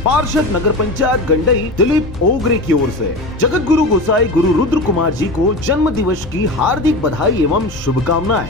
पार्षद नगर पंचायत गंडई दिलीप ओगरे की ओर से जगत गुरु गोसाई गुरु रुद्र कुमार जी को जन्म दिवस की हार्दिक बधाई एवं शुभकामनाएं।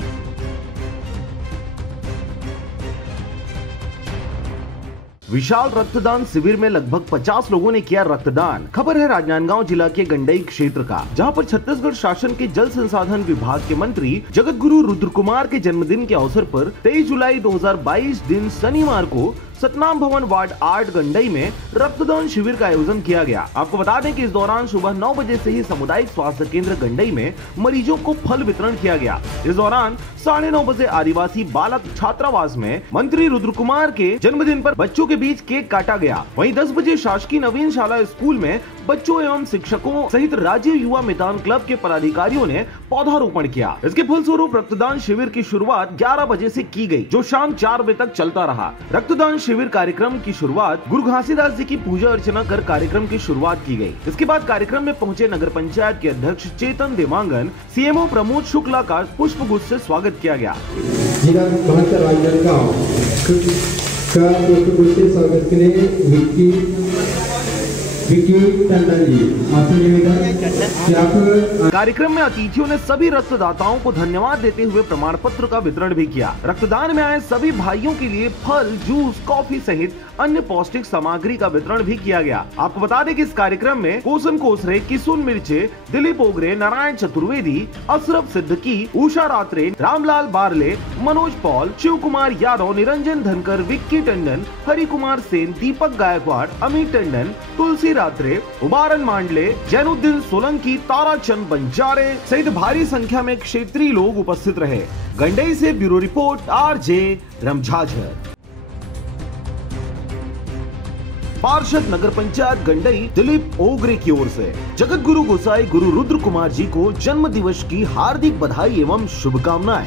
विशाल रक्तदान शिविर में लगभग 50 लोगों ने किया रक्तदान। खबर है राजनांदगांव जिला के गंडई क्षेत्र का, जहां पर छत्तीसगढ़ शासन के जल संसाधन विभाग के मंत्री जगत गुरु रुद्र कुमार के जन्मदिन के अवसर पर 23 जुलाई 2022 दिन शनिवार को सतनाम भवन वार्ड 8 गंडई में रक्तदान शिविर का आयोजन किया गया। आपको बता दें कि इस दौरान सुबह 9 बजे से ही सामुदायिक स्वास्थ्य केंद्र गंडई में मरीजों को फल वितरण किया गया। इस दौरान 9:30 बजे आदिवासी बालक छात्रावास में मंत्री रुद्र कुमार के जन्मदिन पर बच्चों के बीच केक काटा गया। वहीं 10 बजे शासकीय नवीन शाला स्कूल में बच्चों एवं शिक्षकों सहित राज्य युवा मैदान क्लब के पदाधिकारियों ने पौधारोपण किया। इसके फलस्वरूप रक्तदान शिविर की शुरुआत 11 बजे से की गई, जो शाम 4 बजे तक चलता रहा। रक्तदान शिविर कार्यक्रम की शुरुआत गुरु घासीदास जी की पूजा अर्चना कर कार्यक्रम की शुरुआत की गई। इसके बाद कार्यक्रम में पहुंचे नगर पंचायत के अध्यक्ष चेतन देवांगन, सीएमओ प्रमोद शुक्ला का पुष्प गुच्छ से स्वागत किया गया। जिला राजनांदगांव का पुष्प गुच्छ से स्वागत के लिए विक्की टंडन जी। कार्यक्रम में अतिथियों ने सभी रक्तदाताओं को धन्यवाद देते हुए प्रमाण पत्र का वितरण भी किया। रक्तदान में आए सभी भाइयों के लिए फल, जूस, कॉफी सहित अन्य पौष्टिक सामग्री का वितरण भी किया गया। आपको बता दें कि इस कार्यक्रम में कोसन कोसरे, किसुन मिर्चे, दिलीप ओगरे, नारायण चतुर्वेदी, अशरफ सिद्दीकी, उषा रात्रे, रामलाल बारले, मनोज पॉल, शिव कुमार यादव, निरंजन धनकर, विक्की टंडन, हरि कुमार सेन, दीपक गायकवाड़, अमित टंडन, तुलसी रात्रे, उबारन मांडले, जैनुद्दीन सोलंकी, ताराचंद बंजारे सहित भारी संख्या में क्षेत्रीय लोग उपस्थित रहे। गंडई से ब्यूरो रिपोर्ट आरजे रमझाझर। पार्षद नगर पंचायत गंडई दिलीप ओगरे की ओर से जगत गुरु गोसाई गुरु रुद्र कुमार जी को जन्म दिवस की हार्दिक बधाई एवं शुभकामनाएं।